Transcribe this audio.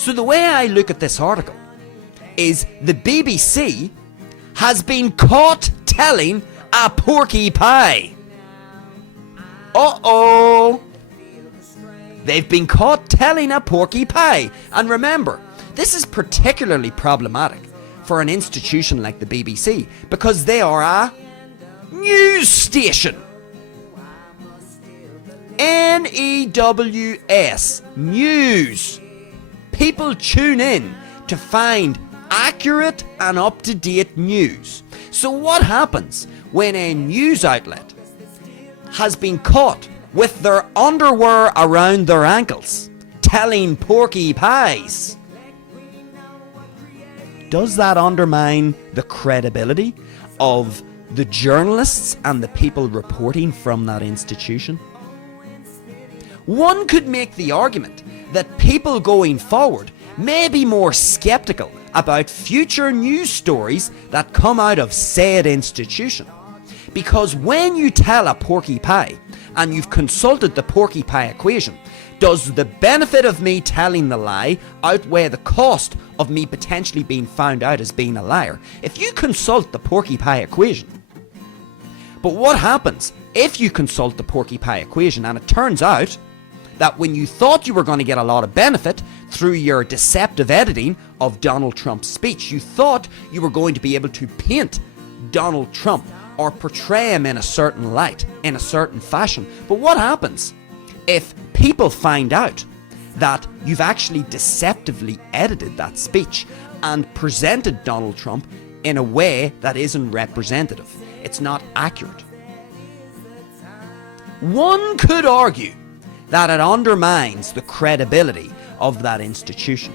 So the way I look at this article is the BBC has been caught telling a porky pie. Uh-oh. They've been caught telling a porky pie. And remember, this is particularly problematic for an institution like the BBC because they are a news station. N-E-W-S, news. People tune in to find accurate and up-to-date news. So what happens when a news outlet has been caught with their underwear around their ankles telling porky pies? Does that undermine the credibility of the journalists and the people reporting from that institution? One could make the argument that people going forward may be more skeptical about future news stories that come out of said institution. Because when you tell a porky pie and you've consulted the porky pie equation, does the benefit of me telling the lie outweigh the cost of me potentially being found out as being a liar? If you consult the porky pie equation, but what happens if you consult the porky pie equation and it turns out that when you thought you were going to get a lot of benefit through your deceptive editing of Donald Trump's speech, you thought you were going to be able to paint Donald Trump or portray him in a certain light, in a certain fashion. But what happens if people find out that you've actually deceptively edited that speech and presented Donald Trump in a way that isn't representative? It's not accurate. One could argue that it undermines the credibility of that institution.